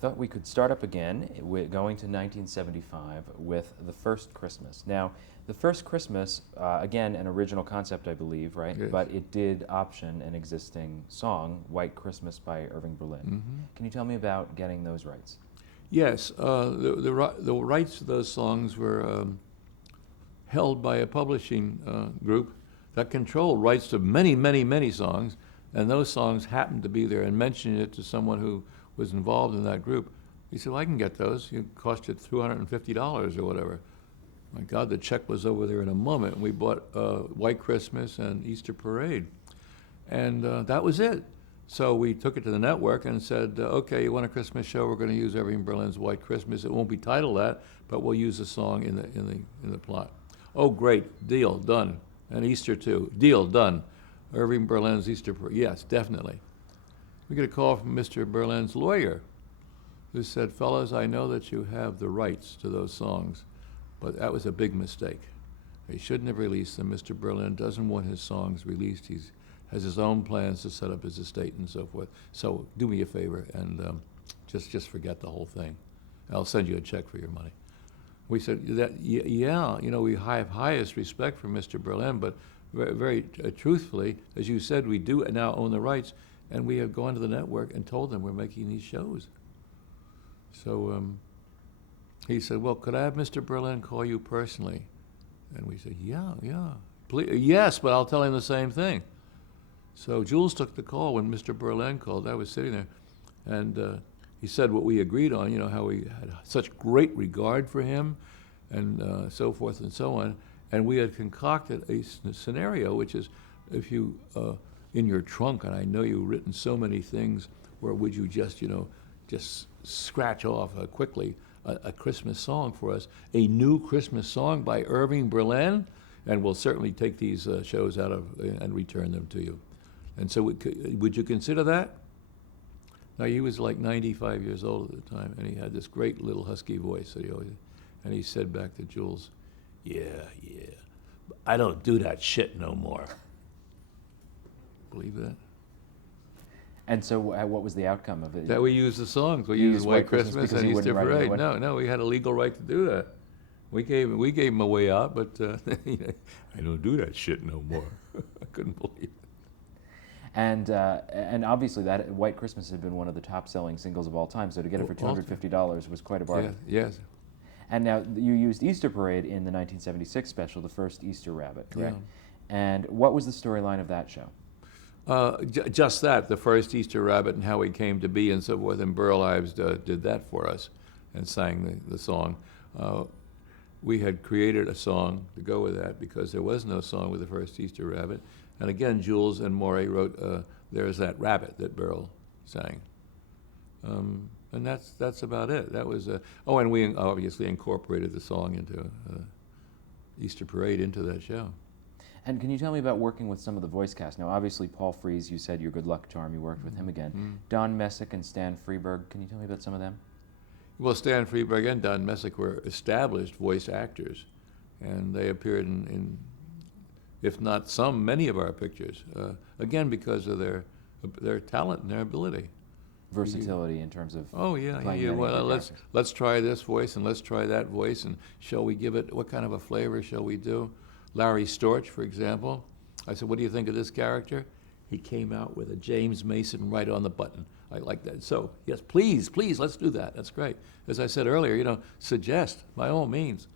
thought we could start up again going to 1975 with The First Christmas. Now, The First Christmas, again, an original concept, I believe, right? Yes. But it did option an existing song, White Christmas by Irving Berlin. Mm-hmm. Can you tell me about getting those rights? Yes, the rights to those songs were held by a publishing group that controlled rights to many, many, many songs, and those songs happened to be there. And mentioning it to someone who was involved in that group, he said, "Well, I can get those. It cost you $250 or whatever." My God, the check was over there in a moment. We bought White Christmas and Easter Parade, and that was it. So we took it to the network and said, "Okay, you want a Christmas show? We're going to use Irving Berlin's White Christmas. It won't be titled that, but we'll use the song in the plot." "Oh, great, deal, done. And Easter too, deal, done. Irving Berlin's Easter Parade, yes, definitely." We get a call from Mr. Berlin's lawyer, who said, "Fellas, I know that you have the rights to those songs, but that was a big mistake. They shouldn't have released them. Mr. Berlin doesn't want his songs released. He has his own plans to set up his estate and so forth. So do me a favor and just forget the whole thing. I'll send you a check for your money." We said, "Yeah, we have highest respect for Mr. Berlin, but very, very truthfully, as you said, we do now own the rights, and we have gone to the network and told them we're making these shows." So he said, "Well, could I have Mr. Berlin call you personally?" And we said, "Yeah, please, yes, but I'll tell him the same thing." So Jules took the call when Mr. Berlin called. I was sitting there, and he said what we agreed on, how we had such great regard for him, and so forth and so on. And we had concocted a scenario, which is, if you, in your trunk, and I know you've written so many things, where would you just scratch off quickly a Christmas song for us, a new Christmas song by Irving Berlin, and we'll certainly take these shows out of and return them to you. And so would you consider that? Now, he was like 95 years old at the time, and he had this great little husky voice that and he said back to Jules, yeah, I don't do that shit no more." Believe that? And so what was the outcome of it? That we used the songs. We You used White Christmas because and he Easter wouldn't write a new Parade. one? No, we had a legal right to do that. We gave him a way out, but I don't do that shit no more. I couldn't believe it. And obviously that White Christmas had been one of the top-selling singles of all time, so to get it for $250 was quite a bargain. Yes. And now you used Easter Parade in the 1976 special, The First Easter Rabbit, correct? Yeah. And what was the storyline of that show? Just that, the first Easter Rabbit and how he came to be and so forth, and Burl Ives did that for us and sang the song. We had created a song to go with that because there was no song with the first Easter Rabbit. And again, Jules and Morey wrote There's That Rabbit that Burl sang. And that's about it. That was and we obviously incorporated the song into Easter Parade into that show. And can you tell me about working with some of the voice cast? Now, obviously, Paul Frees, you said your good luck charm, you worked with him again. Mm-hmm. Don Messick and Stan Freberg, can you tell me about some of them? Well, Stan Freberg and Don Messick were established voice actors, and they appeared in if not many of our pictures, again, because of their talent and their ability. Versatility in terms of playing many well, different let's try this voice and let's try that voice, and shall we give it, what kind of a flavor shall we do? Larry Storch, for example. I said, "What do you think of this character?" He came out with a James Mason right on the button. I like that. So, yes, please, let's do that. That's great. As I said earlier, suggest, by all means.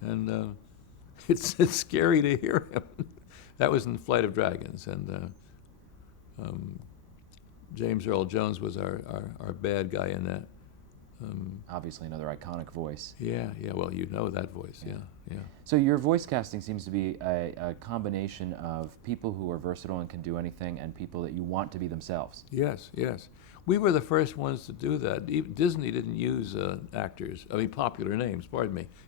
And it's scary to hear him. That was in Flight of Dragons. And James Earl Jones was our bad guy in that. Obviously, another iconic voice. Yeah, well, you know that voice, yeah. So your voice casting seems to be a combination of people who are versatile and can do anything and people that you want to be themselves. Yes. We were the first ones to do that. Even Disney didn't use popular names,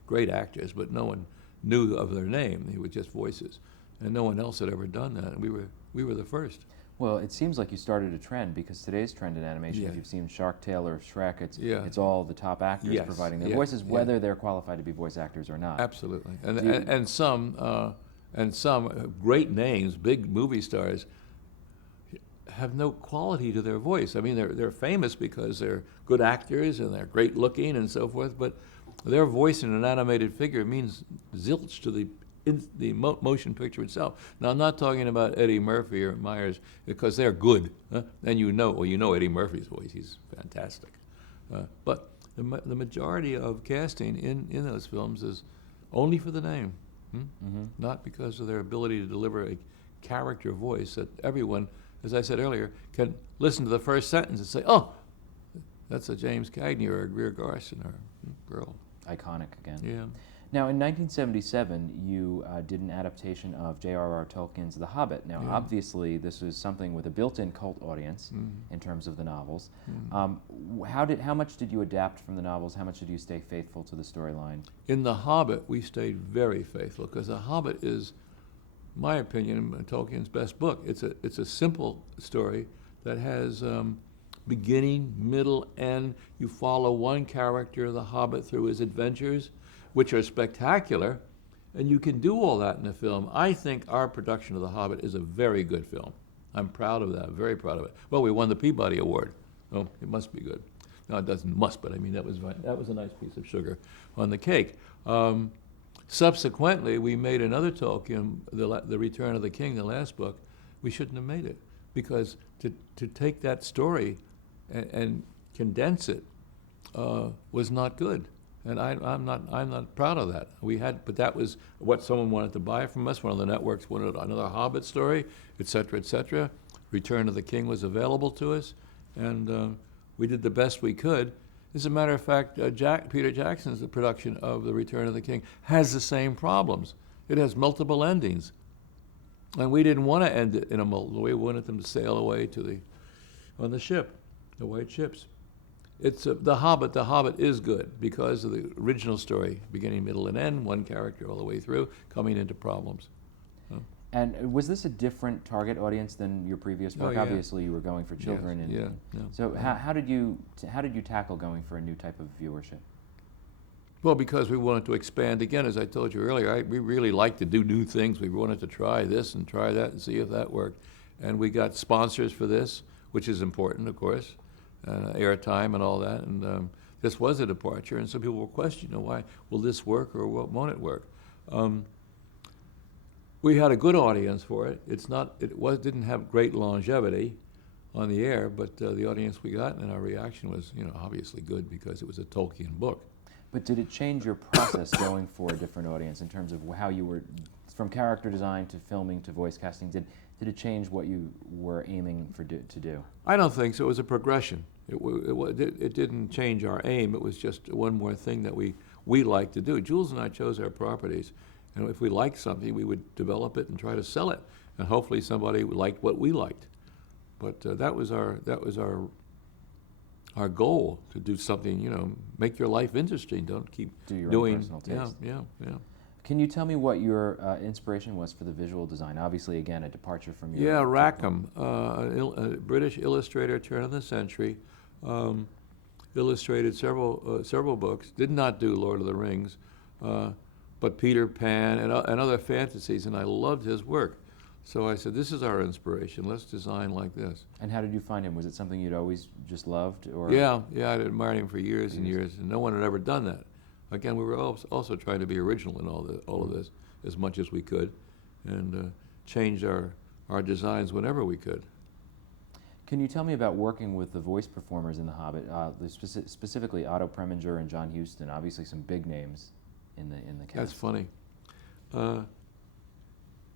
great actors, but no one knew of their name. They were just voices. And no one else had ever done that, and we were the first. Well, it seems like you started a trend, because today's trend in animation, if you've seen Shark Tale or Shrek, it's all the top actors providing their voices, whether they're qualified to be voice actors or not. Absolutely, and some great names, big movie stars, have no quality to their voice. I mean, they're famous because they're good actors and they're great looking and so forth, but their voice in an animated figure means zilch to the motion picture itself. Now, I'm not talking about Eddie Murphy or Myers because they're good. And you know Eddie Murphy's voice. He's fantastic. But the majority of casting in those films is only for the name, not because of their ability to deliver a character voice that everyone, as I said earlier, can listen to the first sentence and say, oh, that's a James Cagney or a Greer Garson or Burl. Iconic again. Yeah. Now, in 1977, you did an adaptation of J.R.R. Tolkien's The Hobbit. Now, obviously, this was something with a built-in cult audience in terms of the novels. How much did you adapt from the novels? How much did you stay faithful to the storyline? In The Hobbit, we stayed very faithful because The Hobbit is, in my opinion, Tolkien's best book. It's a simple story that has beginning, middle, end. You follow one character, the Hobbit, through his adventures, which are spectacular, and you can do all that in a film. I think our production of The Hobbit is a very good film. I'm proud of that, very proud of it. Well, we won the Peabody Award. Oh, it must be good. No, it doesn't but I mean, that was a nice piece of sugar on the cake. Subsequently, we made another Tolkien, The Return of the King, the last book. We shouldn't have made it, because to take that story and condense it was not good. And I'm not proud of that. But that was what someone wanted to buy from us. One of the networks wanted another Hobbit story, et cetera, et cetera. Return of the King was available to us, and we did the best we could. As a matter of fact, Peter Jackson's production of The Return of the King has the same problems. It has multiple endings, and we didn't want to end it in a multiple. We wanted them to sail away on the ship, the white ships. It's The Hobbit. The Hobbit is good because of the original story, beginning, middle, and end, one character all the way through, coming into problems. And was this a different target audience than your previous book? Oh, yeah. Obviously, you were going for children. Yes, So how did you tackle going for a new type of viewership? Well, because we wanted to expand again, as I told you earlier. We really like to do new things. We wanted to try this and try that and see if that worked. And we got sponsors for this, which is important, of course. Airtime and all that, and this was a departure, and some people were questioning, why will this work or won't it work? We had a good audience for it. Didn't have great longevity on the air, but the audience we got and our reaction was, obviously good because it was a Tolkien book. But did it change your process going for a different audience in terms of how you were, from character design to filming to voice casting? Did it change what you were aiming to do? I don't think so. It was a progression. It didn't change our aim. It was just one more thing that we like to do. Jules and I chose our properties, and if we liked something, we would develop it and try to sell it, and hopefully somebody liked what we liked. But that was our goal, to do something. Make your life interesting. Don't keep do your doing. Own personal taste. Yeah. Can you tell me what your inspiration was for the visual design? Obviously, again, a departure from your... Yeah, Rackham, a British illustrator, turn of the century, illustrated several books. Did not do Lord of the Rings, but Peter Pan and other fantasies, and I loved his work. So I said, this is our inspiration. Let's design like this. And how did you find him? Was it something you'd always just loved? Or? Yeah, I'd admired him for years and years, and no one had ever done that. Again, we were also trying to be original in all of this as much as we could, and changed our designs whenever we could. Can you tell me about working with the voice performers in The Hobbit, specifically Otto Preminger and John Huston? Obviously, some big names in the cast. That's funny.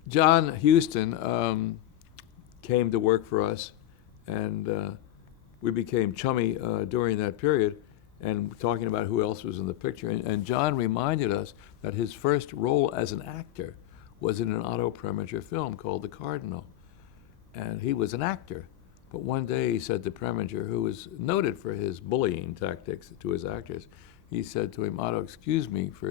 John Huston came to work for us, and we became chummy during that period, and talking about who else was in the picture. And John reminded us that his first role as an actor was in an Otto Preminger film called The Cardinal. And he was an actor. But one day he said to Preminger, who was noted for his bullying tactics to his actors, he said to him, Otto, excuse me for,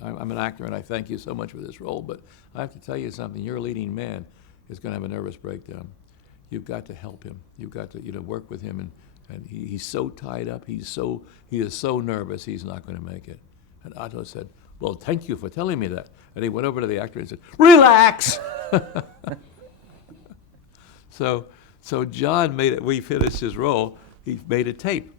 I'm an actor and I thank you so much for this role, but I have to tell you something, your leading man is going to have a nervous breakdown. You've got to help him. You've got to work with him, and he's so tied up, he is so nervous he's not going to make it. And Otto said, well, thank you for telling me that. And he went over to the actor and said, relax! So So John made it. We finished his role. He made a tape,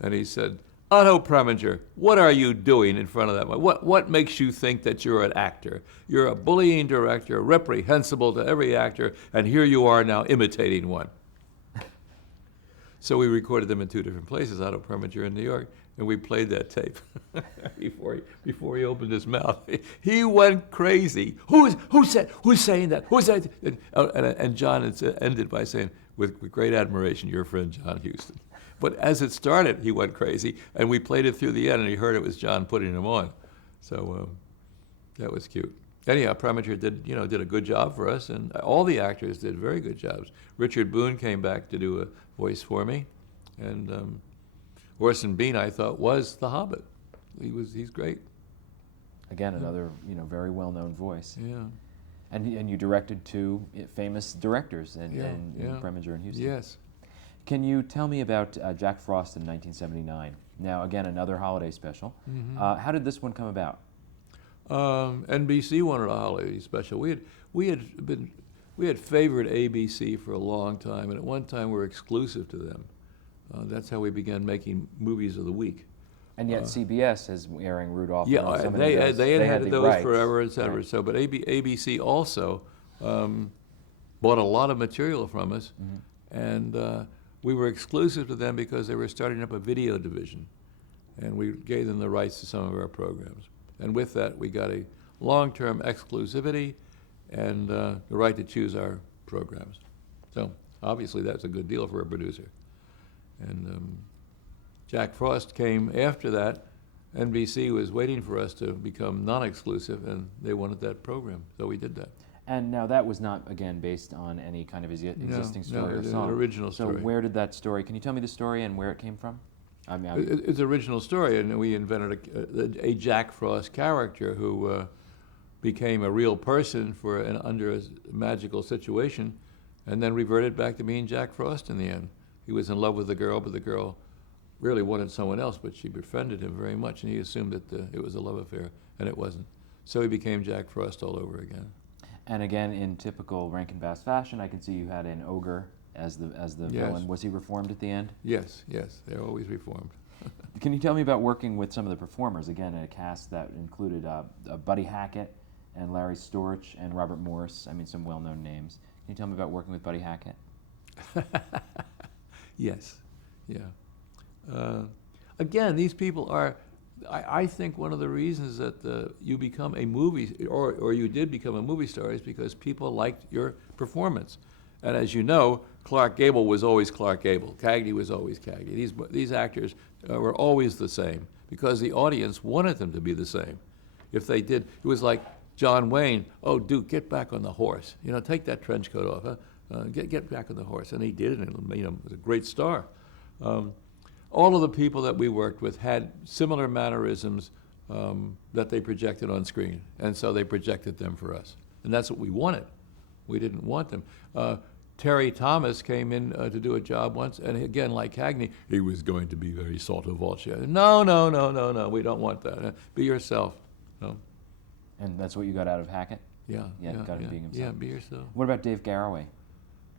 and he said, "Otto Preminger, what are you doing in front of that? What makes you think that you're an actor? You're a bullying director, reprehensible to every actor, and here you are now imitating one." So we recorded them in 2 different places, Otto Preminger in New York, and we played that tape before he opened his mouth. He went crazy. Who's saying that? Who's that? And John ended by saying, with great admiration, your friend John Huston. But as it started, he went crazy, and we played it through the end, and he heard it was John putting him on. So that was cute. Anyhow, Preminger did a good job for us, and all the actors did very good jobs. Richard Boone came back to do a voice for me, and Orson Bean, I thought, was the Hobbit. He's great. Again, another very well-known voice. Yeah. And you directed 2 famous directors in Preminger and Huston. Yes. Can you tell me about Jack Frost in 1979? Now, again, another holiday special. Mm-hmm. How did this one come about? NBC wanted a holiday special. We had favored ABC for a long time, and at one time we were exclusive to them. That's how we began making movies of the week. And yet CBS is airing Rudolph. Yeah, and they had the those rights. forever, et cetera. Right. So, but ABC also bought a lot of material from us, and we were exclusive to them because they were starting up a video division, and we gave them the rights to some of our programs. And with that, we got a long-term exclusivity and the right to choose our programs. So obviously that's a good deal for a producer. And Jack Frost came after that. NBC was waiting for us to become non-exclusive, and they wanted that program, so we did that. And now that was not, again, based on any kind of existing story or it's song. an original story. So where did that story, can you tell me the story and where it came from? I mean, It's an original story, and we invented a Jack Frost character who became a real person under a magical situation, and then reverted back to being Jack Frost in the end. He was in love with the girl, but the girl really wanted someone else, but she befriended him very much, and he assumed that it was a love affair, and it wasn't. So he became Jack Frost all over again. and again, in typical Rankin Bass fashion, I can see you had an ogre as the Yes. villain. Was he reformed at the end? Yes, they're always reformed. Can you tell me about working with some of the performers? Again, in a cast that included Buddy Hackett and Larry Storch and Robert Morse. I mean, some well-known names. Can you tell me about working with Buddy Hackett? Yes, yeah. Again, these people are, I think one of the reasons that you become a movie, or you did become a movie star, is because people liked your performance. And as you know, Clark Gable was always Clark Gable. Cagney was always Cagney. These actors were always the same because the audience wanted them to be the same. If they did, it was like John Wayne, "Oh, Duke, get back on the horse. Take that trench coat off. Huh? Get back on the horse." And he did, and was a great star. All of the people that we worked with had similar mannerisms that they projected on screen, and so they projected them for us. And that's what we wanted. We didn't want them. Terry Thomas came in to do a job once, and again, like Cagney, he was going to be very sotto voce. No, we don't want that. Be yourself. No. And that's what you got out of Hackett? Yeah, got him being himself. Yeah, be yourself. What about Dave Garroway?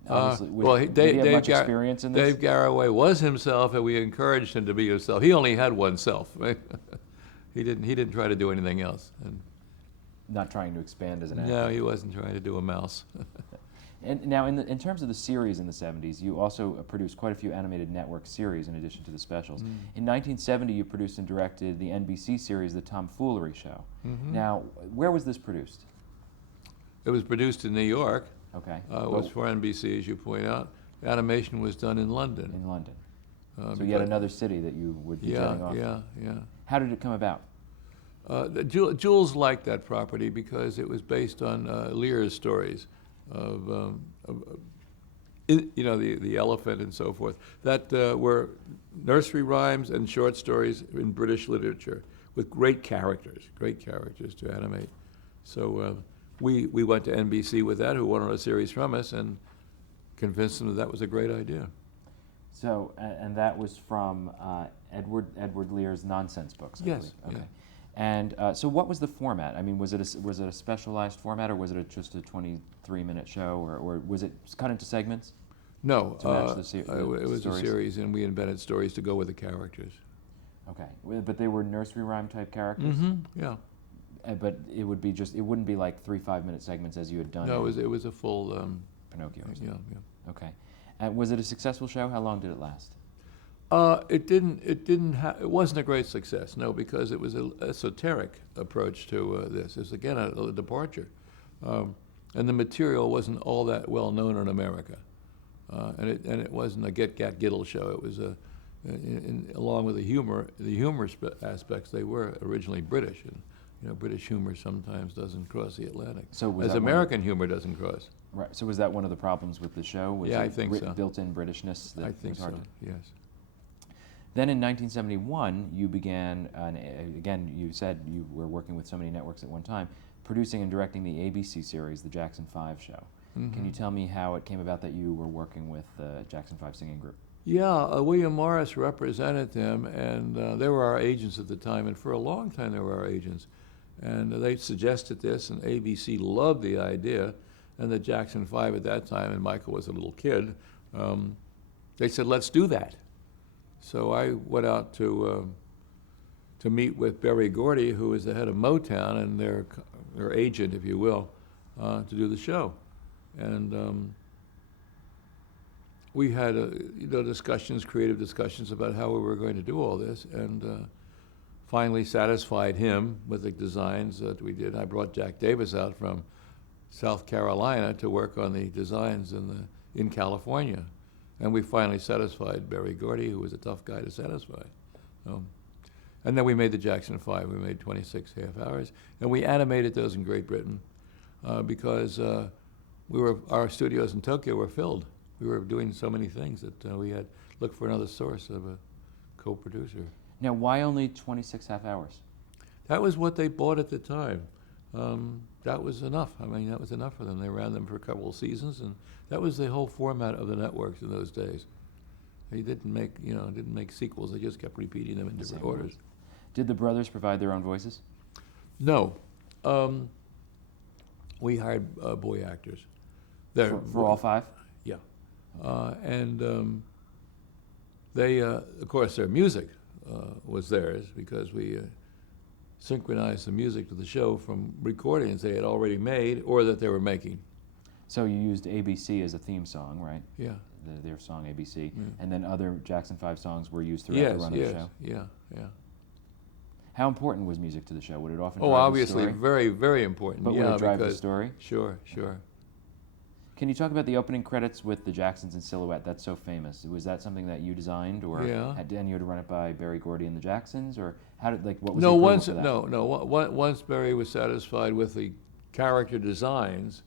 Did he have much experience in this? Dave Garroway was himself, and we encouraged him to be himself. He only had one self. He didn't try to do anything else. And not trying to expand as an actor. no, he wasn't trying to do a mouse. And now, in terms of the series in the 70s, you also produced quite a few animated network series in addition to the specials. In 1970, you produced and directed the NBC series, The Tomfoolery Show. Now, where was this produced? It was produced in New York. Okay. It was for NBC, as you point out. Animation was done in London. In London. So yet another city that you would be jetting off. Yeah. How did it come about? Jules liked that property because it was based on Lear's stories of the elephant and so forth, that were nursery rhymes and short stories in British literature with great characters to animate. So we went to NBC with that, who wanted a series from us, and convinced them that was a great idea. So, and that was from Edward Lear's nonsense books, I Yes. believe. Okay. Yeah. And so what was the format? I mean, was it a specialized format, or was it just a 23-minute show, or was it cut into segments? No, to match the it was stories? a series, and we invented stories to go with the characters. Okay, but they were nursery rhyme type characters. Yeah. But it would be it wouldn't be like 3 5-minute segments as you had done. No, in it was a full. Pinocchio. Or Yeah, something. yeah. Okay, was it a successful show? How long did it last? It wasn't a great success, no, because it was an esoteric approach to this. It's again a departure, and the material wasn't all that well known in America, and it wasn't a get-gat-giddle show. It was along with the humor aspects. They were originally British, and British humor sometimes doesn't cross the Atlantic, So as American humor doesn't cross. Right. So was that one of the problems with the show? Was Yeah, it I think so. Built-in Britishness. That I think was hard so. to- Yes. Then in 1971, you began, again, you said you were working with so many networks at one time, producing and directing the ABC series, The Jackson 5 Show. Can you tell me how it came about that you were working with the Jackson 5 singing group? Yeah, William Morris represented them, and they were our agents at the time, and for a long time they were our agents. And they suggested this, and ABC loved the idea, and the Jackson 5 at that time, and Michael was a little kid, they said, let's do that. So I went out to meet with Berry Gordy, who was the head of Motown and their agent, if you will, to do the show. And we had discussions, creative discussions about how we were going to do all this, and finally satisfied him with the designs that we did. I brought Jack Davis out from South Carolina to work on the designs in California. And we finally satisfied Berry Gordy, who was a tough guy to satisfy. And then we made the Jackson 5. We made 26 half hours. And we animated those in Great Britain because our studios in Tokyo were filled. We were doing so many things that we had looked for another source of a co-producer. Now, why only 26 half hours? That was what they bought at the time. That was enough. I mean, that was enough for them. They ran them for a couple of seasons, and that was the whole format of the networks in those days. They didn't make sequels. They just kept repeating them in different orders. Did the brothers provide their own voices? No. We hired boy actors. For all 5? Yeah. And they, of course, their music was theirs because we synchronized the music to the show from recordings they had already made or that they were making. So you used ABC as a theme song, right? Yeah. Their song ABC, and then other Jackson 5 songs were used throughout the run of the show? Yeah. How important was music to the show? Would it often Oh, drive obviously, the story? very, very important. But yeah, would it drive the because, story? Sure. Can you talk about the opening credits with the Jacksons in silhouette? That's so famous. Was that something that you designed, or and you had to run it by Berry Gordy and the Jacksons, or what was the approval for that? Once Berry was satisfied with the character designs,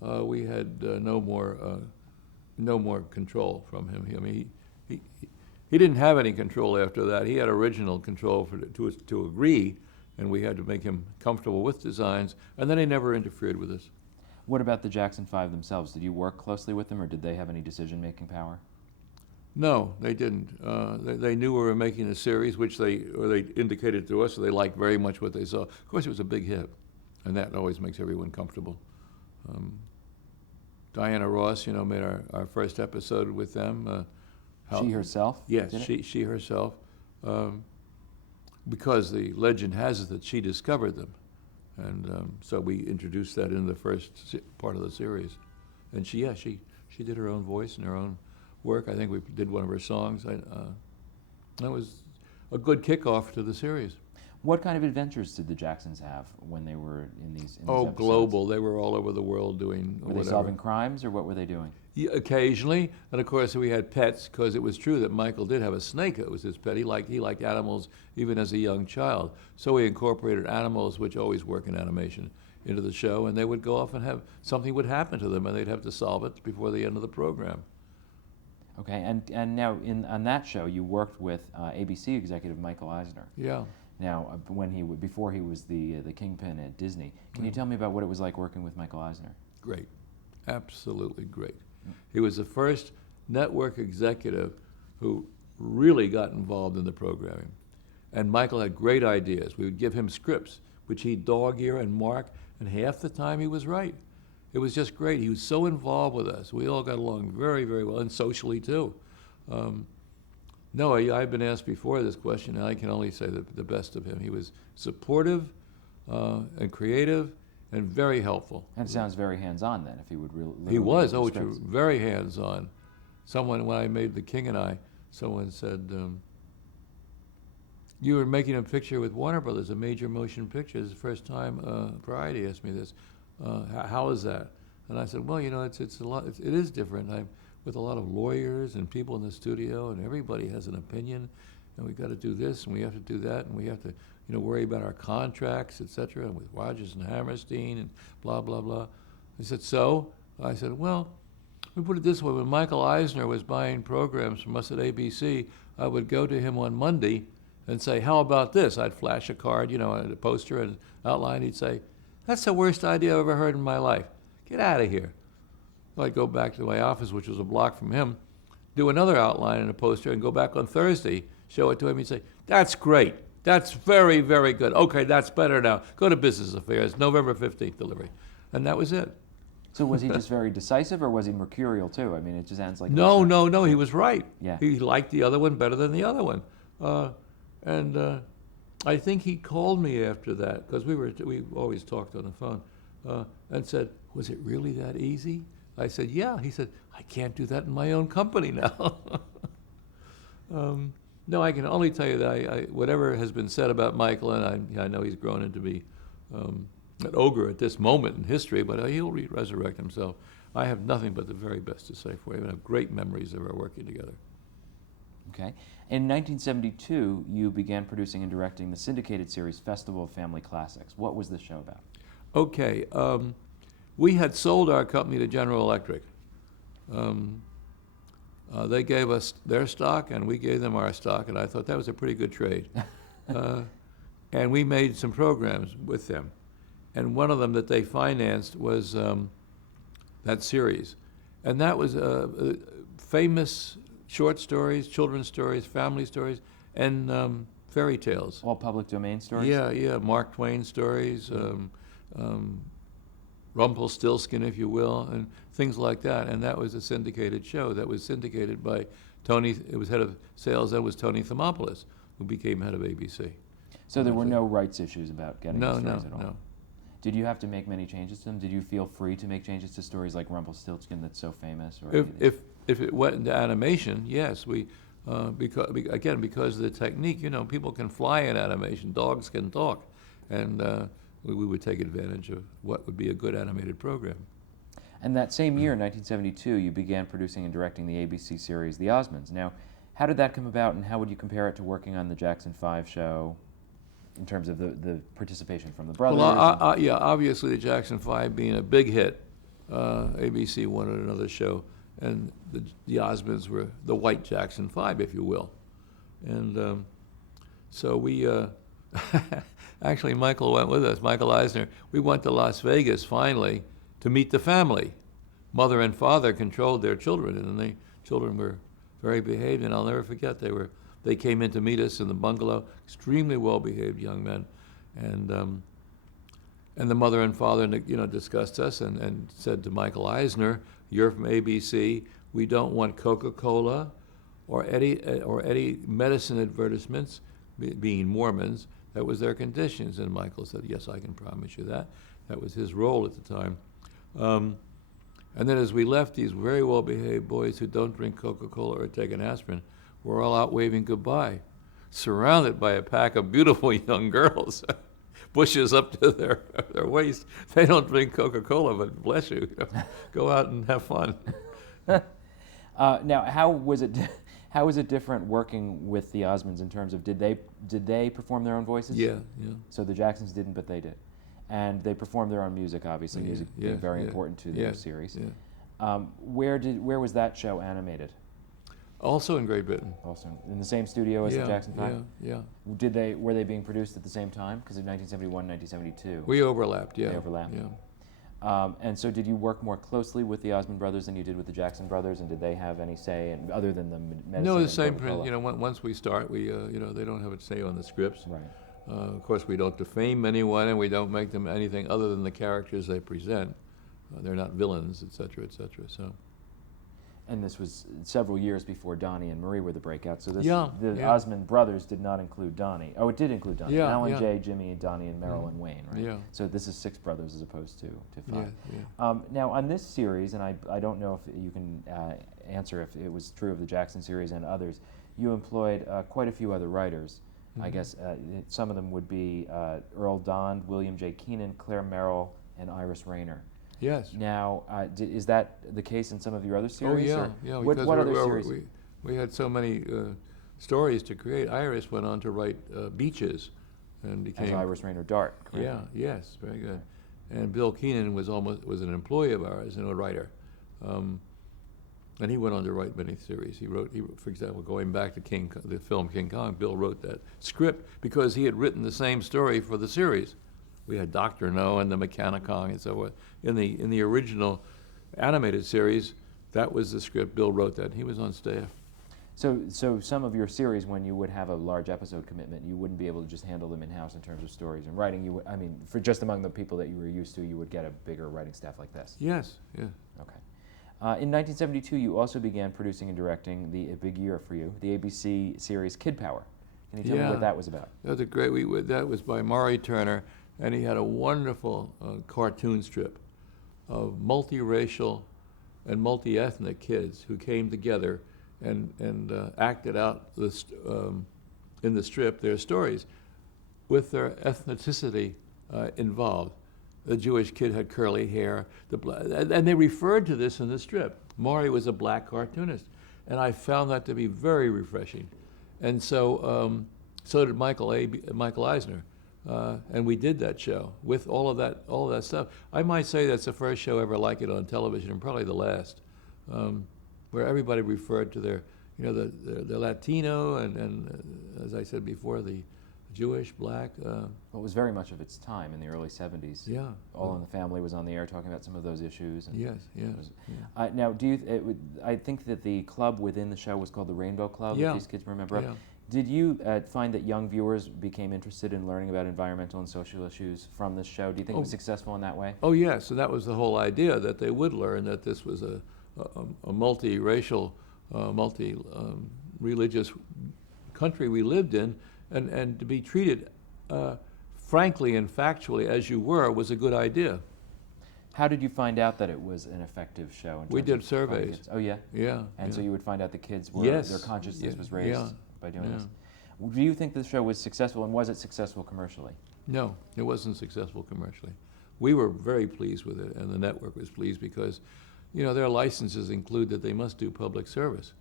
we had no more control from him. I mean, he didn't have any control after that. He had original control to agree, and we had to make him comfortable with designs, and then he never interfered with us. What about the Jackson 5 themselves? Did you work closely with them, or did they have any decision-making power? No, they didn't. They knew we were making a series, which they indicated to us, so they liked very much what they saw. Of course, it was a big hit, and that always makes everyone comfortable. Diana Ross, made our first episode with them. She herself? Yes, she herself, because the legend has it that she discovered them. And so we introduced that in the first part of the series. And she did her own voice and her own work. I think we did one of her songs. That was a good kickoff to the series. What kind of adventures did the Jacksons have when they were in these episodes? Global. They were all over the world doing Were whatever. they solving crimes, or what were they doing? Yeah, occasionally, and of course we had pets, because it was true that Michael did have a snake that was his pet. He liked animals even as a young child. So we incorporated animals, which always work in animation, into the show, and they would go off and something would happen to them, and they'd have to solve it before the end of the program. Okay, and now on that show you worked with ABC executive Michael Eisner. Yeah. Now, before he was the kingpin at Disney, can you tell me about what it was like working with Michael Eisner? Great, absolutely great. He was the first network executive who really got involved in the programming. And Michael had great ideas. We would give him scripts, which he'd dog ear and mark, and half the time he was right. It was just great. He was so involved with us. We all got along very, very well, and socially too. No, I've been asked before this question, and I can only say the best of him. He was supportive and creative and very helpful. And it sounds very hands-on then, if he would really. He was, read the scripts. very hands-on. Someone, when I made The King and I, someone said, you were making a picture with Warner Brothers, a major motion picture. It's the first time Variety asked me this. How is that? And I said, well, it's a lot. It is different. I'm with a lot of lawyers and people in the studio, and everybody has an opinion, and we've got to do this, and we have to do that, and we have to, worry about our contracts, et cetera, and with Rodgers and Hammerstein and blah, blah, blah. He said, so? I said, well, we put it this way. When Michael Eisner was buying programs from us at ABC, I would go to him on Monday and say, how about this? I'd flash a card, a poster and outline. He'd say, that's the worst idea I've ever heard in my life. Get out of here. Well, I'd go back to my office, which was a block from him, do another outline and a poster, and go back on Thursday, show it to him. He'd say, that's great. That's very, very good. Okay, that's better now. Go to Business Affairs, November 15th delivery. And that was it. So was he just very decisive, or was he mercurial too? I mean, it just sounds like... No, he was right. Yeah. He liked the other one better than the other one. And I think he called me after that, because we always talked on the phone, and said, was it really that easy? I said, yeah. He said, I can't do that in my own company now. No, I can only tell you that whatever has been said about Michael, and I know he's grown into be an ogre at this moment in history, but he'll resurrect himself. I have nothing but the very best to say for him, and I have great memories of our working together. Okay. In 1972, you began producing and directing the syndicated series Festival of Family Classics. What was this show about? Okay. We had sold our company to General Electric. They gave us their stock, and we gave them our stock, and I thought that was a pretty good trade. And we made some programs with them. And one of them that they financed was that series. And that was famous short stories, children's stories, family stories, and fairy tales. All public domain stories? Yeah, Mark Twain stories, Rumpelstiltskin, if you will, and things like that. And that was a syndicated show that was syndicated by Tony. It was head of sales. That was Tony Thermopoulos, who became head of ABC. So there were no rights issues about getting the stories at all? No. Did you have to make many changes to them? Did you feel free to make changes to stories like Rumpelstiltskin that's so famous? Or If it went into animation, yes. We because of the technique, people can fly in animation. Dogs can talk, and we would take advantage of what would be a good animated program. And that same year, in 1972, you began producing and directing the ABC series The Osmonds. Now, how did that come about, and how would you compare it to working on the Jackson 5 show in terms of the participation from the brothers? Well, yeah, obviously the Jackson 5 being a big hit, ABC wanted another show, and the Osmonds were the white Jackson 5, if you will. And so we... Actually, Michael went with us, Michael Eisner. We went to Las Vegas, finally, to meet the family. Mother and father controlled their children, and the children were very behaved, and I'll never forget, they came in to meet us in the bungalow, extremely well-behaved young men, and the mother and father, discussed us and said to Michael Eisner, you're from ABC, we don't want Coca-Cola or any medicine advertisements, being Mormons. That was their conditions, and Michael said, yes, I can promise you that. That was his role at the time. And then as we left, these very well-behaved boys who don't drink Coca-Cola or take an aspirin were all out waving goodbye, surrounded by a pack of beautiful young girls, bushes up to their waist. They don't drink Coca-Cola, but bless you, go out and have fun. Now, how was it different working with the Osmonds in terms of did they perform their own voices? Yeah. So the Jacksons didn't, but they did, and they performed their own music. Obviously, music being very important to the series. Yeah. Where was that show animated? Also in Great Britain. Also in the same studio as the Jackson 5? Yeah. Were they being produced at the same time? Because in 1971, 1972. We overlapped, yeah. They overlapped. Yeah. And so did you work more closely with the Osmond brothers than you did with the Jackson brothers, and did they have any say, other than the medicine? No, the same principle. Once we start, they don't have a say on the scripts. Right. Of course, we don't defame anyone, and we don't make them anything other than the characters they present. They're not villains, et cetera, et cetera. So. And this was several years before Donnie and Marie were the breakout. So this, Yeah, the yeah. Osmond brothers did not include Donnie. Oh, it did include Donnie. Yeah, Alan, yeah. Jay, Jimmy, Donnie, and Merrill and Wayne, right? Yeah. So this is 6 brothers as opposed to 5. Yeah, yeah. Now on this series, and I don't know if you can answer if it was true of the Jackson series and others, you employed quite a few other writers. I guess some of them would be Earl Dond, William J. Keenan, Claire Merrill, and Iris Rayner. Yes. Now, is that the case in some of your other Oh series? yeah, or yeah. What Because other series? we had so many stories to create. Iris went on to write Beaches, and became As Iris Rayner Dart, correct? Yeah. Yes. Very good. And Bill Keenan was an employee of ours and a writer, and he went on to write many series. He wrote, for example, going back to the film King Kong. Bill wrote that script because he had written the same story for the series. We had Dr. No and the Mechanicon and so forth. In the original animated series, that was the script. Bill wrote that. He was on staff. So some of your series, when you would have a large episode commitment, you wouldn't be able to just handle them in-house in terms of stories and writing. You would, I mean, for just among the people that you were used to, you would get a bigger writing staff like this. Yes, yeah. Okay. In 1972, you also began producing and directing a big year for you, the ABC series Kid Power. Can you tell me what that was about? That was a great. That was by Maury Turner, and he had a wonderful cartoon strip of multiracial and multi-ethnic kids who came together and acted out in the strip their stories with their ethnicity involved. The Jewish kid had curly hair, and they referred to this in the strip. Maury was a black cartoonist, and I found that to be very refreshing. And so, so did Michael Eisner, and we did that show with all of that stuff. I might say that's the first show ever like it on television, and probably the last, where everybody referred to their, the Latino and as I said before, the Jewish, black. Well, it was very much of its time in the early 70s. Yeah. All in the Family was on the air talking about some of those issues. And Yes, yes. Yeah. Now, I think that the club within the show was called the Rainbow Club, Yeah. if these kids were a member of. Yeah. Did you find that young viewers became interested in learning about environmental and social issues from this show? Do you think it was successful in that way? Oh yes, and that was the whole idea, that they would learn that this was a multiracial, multi-religious country we lived in, and to be treated frankly and factually as you were was a good idea. How did you find out that it was an effective show? We did surveys. Oh yeah? Yeah. And so you would find out the kids were, Yes. their consciousness Yeah. was raised Yeah. by doing Yeah. this. Do you think the show was successful, and was it successful commercially? No, it wasn't successful commercially. We were very pleased with it, and the network was pleased because, their licenses include that they must do public service.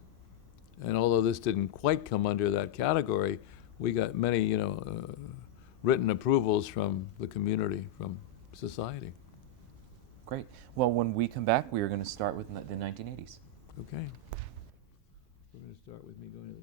And although this didn't quite come under that category, we got many, written approvals from the community, from society. Great. Well, when we come back, we are going to start with the 1980s. Okay. We're going to start with me going to the